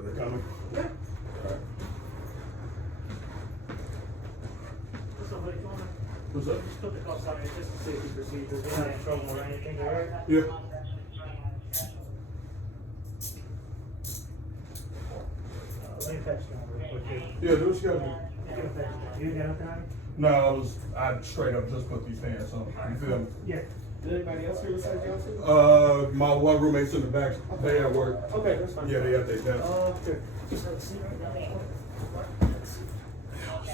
Are they coming? Yeah. Alright. Somebody going to What's up? just put the cops on it, just a safety procedure. You're not in trouble or anything, all right? Yeah. Let me patch down real quick here. Yeah, do what you gotta do. Give a patch down. You got nothing on you? No, I straight up just put these pants on. You feel me? Yeah. Did anybody else here besides y'all two? My one roommate's in the back. They at work. Okay, that's fine. Yeah, they at their desk. Sure. Just have a seat right now.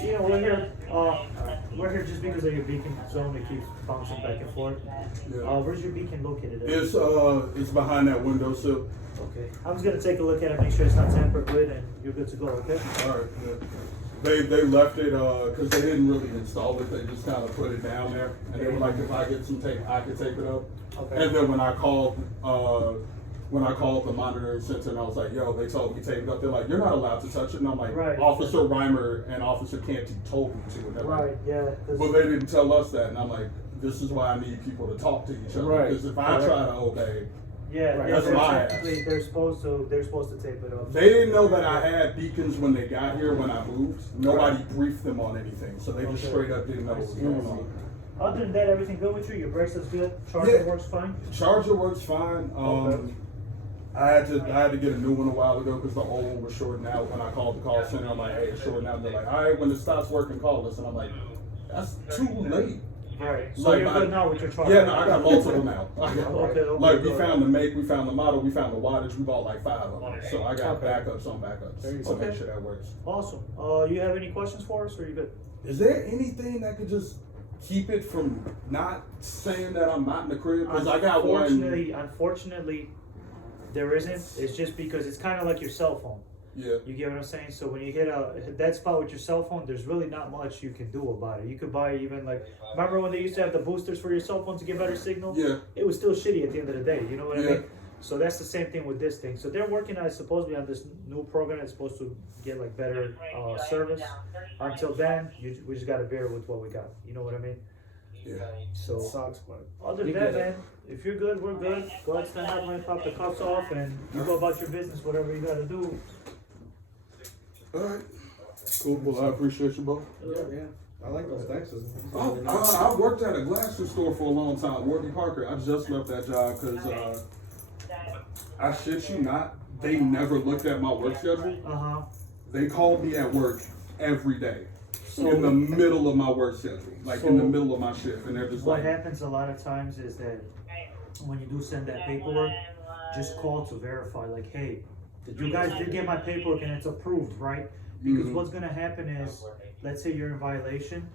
You know, we're here just because of your beacon zone that keeps bouncing back and forth. Yeah. Where's your beacon located at? It's behind that windowsill. Okay. I'm just gonna take a look at it, make sure it's not tampered with, and you're good to go, okay? Alright, yeah. They left it because they didn't really install it. They just kind of put it down there, and they were like, if I get some tape, I could tape it up. Okay. And then when I called the monitoring center and I was like, yo, they told me tape it up. They're like, you're not allowed to touch it. And I'm like, Right. Officer Reimer and Officer Canty told me to. And they're like, Right, yeah. 'cause- but they didn't tell us that. And I'm like, this is why I need people to talk to each other. Right. Because if I try to obey, Yeah, Right. yeah, That's my ass. technically, they're supposed to tape it up. they didn't know that I had beacons when they got here when I moved. Nobody briefed them on anything. So they just Okay. straight up didn't know what was going on. Other than that, everything good with you? Your brakes is good? Charger Yeah. works fine? Charger works fine. Okay. I had to get a new one a while ago because the old one was shorting out. When I called the call center, I'm like, hey, it's shorting out. And they're like, all right, when it stops working, call us. And I'm like, that's too late. Right. So Like you're my- good now with your charger? Yeah, no, I got multiple now. Okay, Like we good. found the make, we found the model, we found the wattage. We bought like 5 of them. So I got Okay. backups on backups There you to go. make Okay. sure that works. Awesome. You have any questions for us, or are you good? Is there anything that could just keep it from not saying that I'm not in the crib? Because I got one. Unfortunately, there isn't. It's just because it's kind of like your cell phone. Yeah. You get what I'm saying? So when you hit that spot with your cell phone, there's really not much you can do about it. You could buy even remember when they used to have the boosters for your cell phone to get better signal? Yeah. It was still shitty at the end of the day. You know what I Yeah. mean? So that's the same thing with this thing. So they're working on supposedly on this new program that's supposed to get like better service. Until then, we just gotta bear with what we got. You know what I mean? Yeah. So Sucks, but other than you that, get it. man, if you're good, we're good. Go ahead, stand up, man, pop the cuffs off, and you go about your business, whatever you gotta do. All right. Cool. Well, I appreciate you both. yeah. I like those taxes. Oh, I worked at a glasses store for a long time, Warby Parker. I just left that job because I shit you not, they never looked at my work schedule. Uh-huh. They called me at work every day So in the middle of my work schedule, like in the So- middle of my shift, and they're just what like, happens a lot of times is that when you do send that paperwork, just call to verify, like, hey, you guys did get my paperwork and it's approved, right? Because Mhm. what's gonna happen is, let's say you're in violation,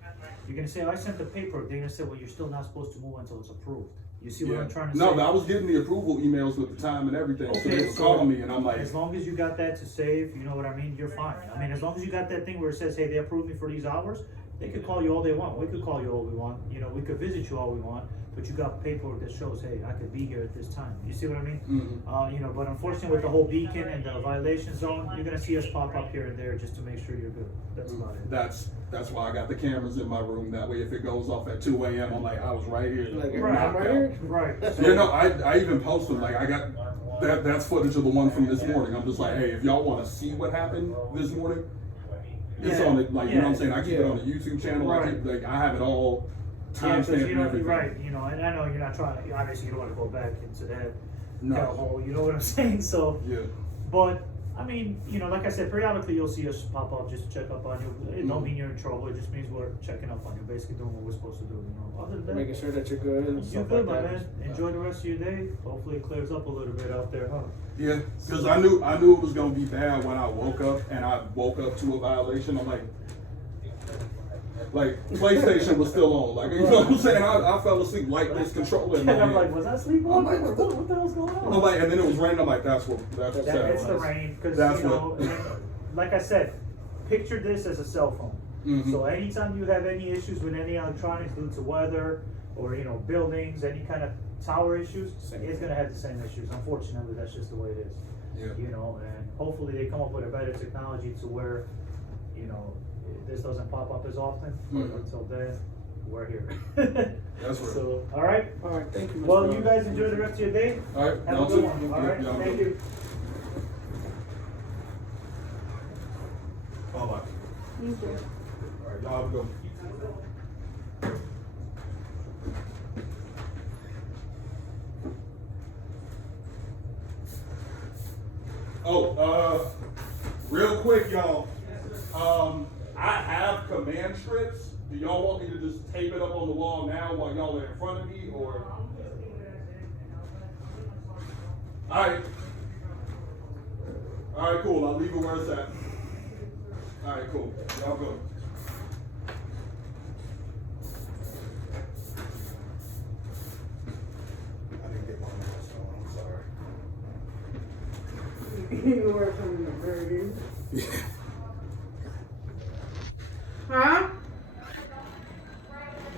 you're gonna say, I sent the paperwork. They're gonna say, well, you're still not supposed to move until it's approved. You see what yeah. I'm trying to No, say? but I was getting the approval emails with the time and everything, so Okay, they were so calling me, and I'm like, As long as you got that to save, you know what I mean, you're fine. I mean, as long as you got that thing where it says, hey, they approved me for these hours, they could call you all they want. We could call you all we want. You know, we could visit you all we want, but you got paperwork that shows, hey, I could be here at this time. You see what I mean? mhm. You know, but unfortunately with the whole beacon and the violation zone, you're gonna see us pop up here and there just to make sure you're good. That's about it. That's why I got the cameras in my room. That way, if it goes off at 2 a.m., I'm like, I was right here. Like, Right, I'm right here. Right. You know, I even post them. Like, I got that's footage of the one from this morning. I'm just like, hey, if y'all want to see what happened this morning, it's Yeah, on it. Like, you know what I'm yeah. saying? I keep it on the YouTube channel. I Right. keep, like, I have it all Yeah, timestamped because you and know, everything. right, you know, and I know you're not trying to, obviously you don't wanna go back into that No. hellhole, you know what I'm saying? So, Yeah. but, I mean, you know, like I said, periodically you'll see us pop up just to check up on you. It don't Mhm. mean you're in trouble, it just means we're checking up on you, basically doing what we're supposed to do, you know. Other than that, Making sure that you're good and you're stuff good, like my that. man. Enjoy the rest of your day. Hopefully it clears up a little bit out there, huh? Yeah. Because I knew it was gonna be bad when I woke up, and I woke up to a violation. I'm like PlayStation was still on. Like, you know what I'm saying? I fell asleep like this controller in And my I'm like, hand. was I sleepwalking? I'm like, What the hell's going on? I'm like, and then it was raining. I'm like, that's what That, that it's the was. rain, because That's you know, what- and like I said, picture this as a cell phone. Mhm. So anytime you have any issues with any electronics due to weather or you know buildings, any kind of tower issues, Same it's thing. gonna have the same issues. Unfortunately, that's just the way it is. Yeah. You know, and hopefully they come up with a better technology to where, you know, this doesn't pop up as often. But Mhm. until then, we're here. That's right. So, all right. All right, thank you, Mr. Well, Rowan. you guys enjoy the rest of your day. All right. Have y'all a good too. one. All right. Y'all Thank too. you. go. Oh, real quick, y'all. I have command strips. Do y'all want me to just tape it up on the wall now while y'all are in front of me, or? Alright. Alright, cool. I'll leave it where it's at. Alright, cool. Y'all go. I didn't get my notes, so I'm sorry. You were from the burger.